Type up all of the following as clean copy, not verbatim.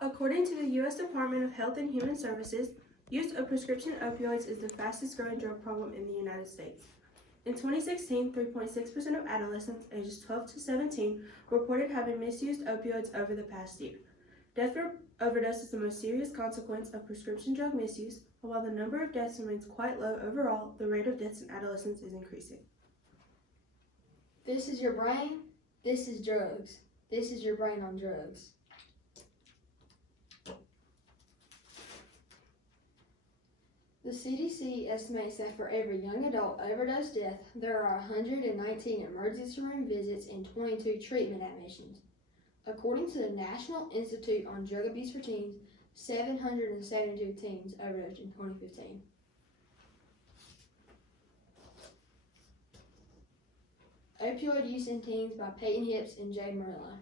According to the U.S. Department of Health and Human Services, use of prescription opioids is the fastest growing drug problem in the United States. In 2016, 3.6% of adolescents ages 12 to 17 reported having misused opioids over the past year. Death from overdose is the most serious consequence of prescription drug misuse, and while the number of deaths remains quite low overall, the rate of deaths in adolescents is increasing. This is your brain. This is drugs. This is your brain on drugs. The CDC estimates that for every young adult overdose death, there are 119 emergency room visits and 22 treatment admissions. According to the National Institute on Drug Abuse for Teens, 772 teens overdosed in 2015. Opioid Use in Teens by Peyton Hips and Jay Murillo.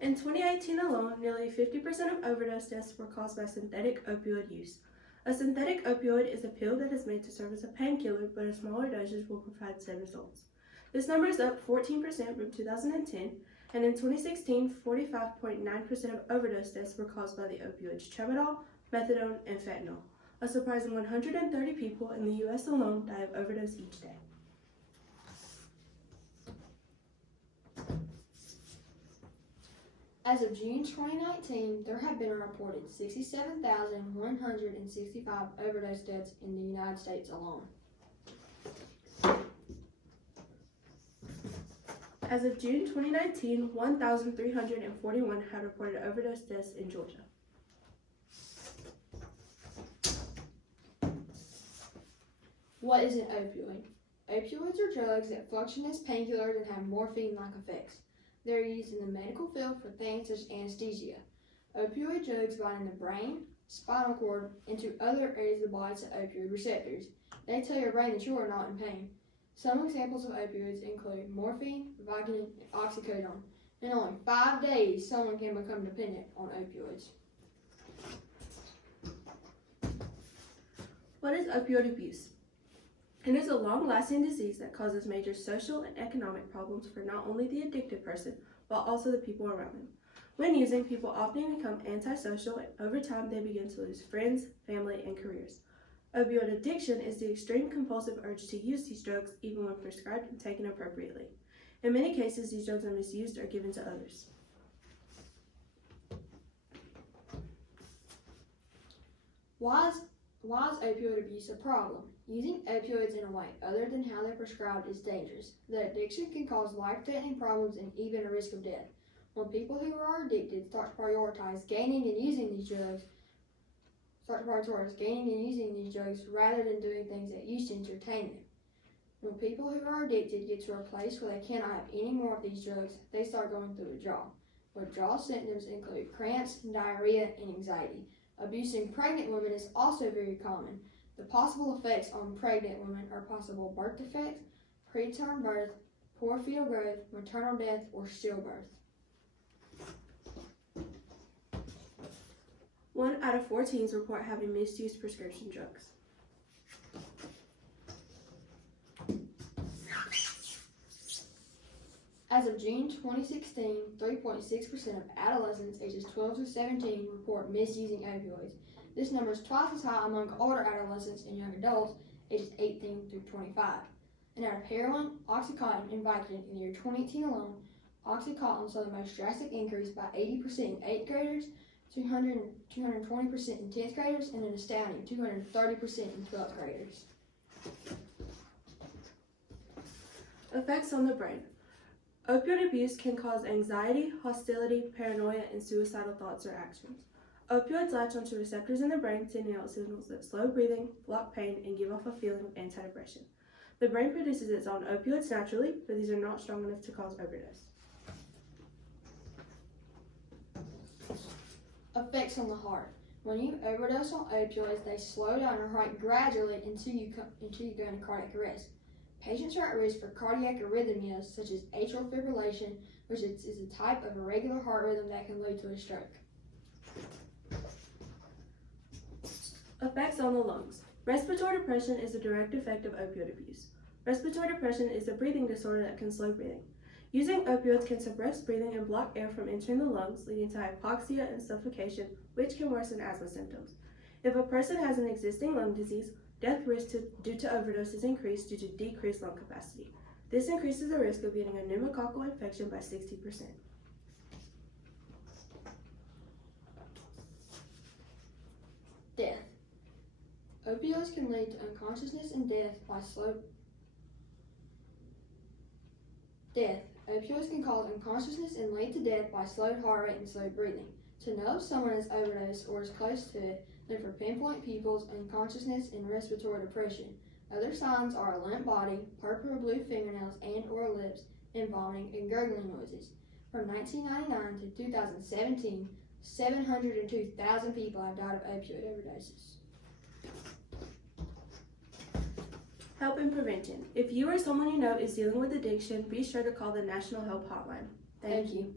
In 2018 alone, nearly 50% of overdose deaths were caused by synthetic opioid use. A synthetic opioid is a pill that is made to serve as a painkiller, but at smaller doses will provide said results. This number is up 14% from 2010, and in 2016, 45.9% of overdose deaths were caused by the opioids tramadol, methadone, and fentanyl. A surprising 130 people in the U.S. alone die of overdose each day. As of June 2019, there have been a reported 67,165 overdose deaths in the United States alone. As of June 2019, 1,341 had reported overdose deaths in Georgia. What is an opioid? Opioids are drugs that function as painkillers and have morphine-like effects. They're used in the medical field for things such as anesthesia. Opioid drugs bind in the brain, spinal cord, and to other areas of the body to opioid receptors. They tell your brain that you are not in pain. Some examples of opioids include morphine, Vicodin, and oxycodone. In only 5 days, someone can become dependent on opioids. What is opioid abuse? It is a long-lasting disease that causes major social and economic problems for not only the addicted person, but also the people around them. When using, people often become antisocial, and over time they begin to lose friends, family, and careers. Opioid addiction is the extreme compulsive urge to use these drugs even when prescribed and taken appropriately. In many cases, these drugs are misused or given to others. Why is opioid abuse a problem? Using opioids in a way other than how they're prescribed is dangerous. The addiction can cause life-threatening problems and even a risk of death. When people who are addicted start to prioritize gaining and using these drugs rather than doing things that used to entertain them. When people who are addicted get to a place where they cannot have any more of these drugs, they start going through withdrawal. Withdrawal symptoms include cramps, diarrhea, and anxiety. Abuse in pregnant women is also very common. The possible effects on pregnant women are possible birth defects, preterm birth, poor fetal growth, maternal death, or stillbirth. 1 out of 4 teens report having misused prescription drugs. As of June 2016, 3.6% of adolescents ages 12 to 17 report misusing opioids. This number is twice as high among older adolescents and young adults ages 18 through 25. And out of heroin, Oxycontin, and Vicodin in the year 2018 alone, Oxycontin saw the most drastic increase by 80% in 8th graders, 220% in 10th graders, and an astounding 230% in 12th graders. Effects on the brain. Opioid abuse can cause anxiety, hostility, paranoia, and suicidal thoughts or actions. Opioids latch onto receptors in the brain, sending out signals that slow breathing, block pain, and give off a feeling of antidepressant. The brain produces its own opioids naturally, but these are not strong enough to cause overdose. Effects on the heart. When you overdose on opioids, they slow down your heart gradually until you go into cardiac arrest. Patients are at risk for cardiac arrhythmias such as atrial fibrillation, which is a type of irregular heart rhythm that can lead to a stroke. Effects on the lungs. Respiratory depression is a direct effect of opioid abuse. Respiratory depression is a breathing disorder that can slow breathing. Using opioids can suppress breathing and block air from entering the lungs, leading to hypoxia and suffocation, which can worsen asthma symptoms. If a person has an existing lung disease, death risk due to overdose is increased due to decreased lung capacity. This increases the risk of getting a pneumococcal infection by 60%. Death. Opioids can lead to unconsciousness and death by slow. Death. Opioids can cause unconsciousness and lead to death by slowed heart rate and slow breathing. To know if someone has overdosed or is close to it, look for pinpoint pupils, unconsciousness, and respiratory depression. Other signs are a limp body, purple or blue fingernails and or lips, and vomiting and gurgling noises. From 1999 to 2017, 702,000 people have died of opioid overdoses. Help and prevention. If you or someone you know is dealing with addiction, be sure to call the National Help Hotline. Thank you.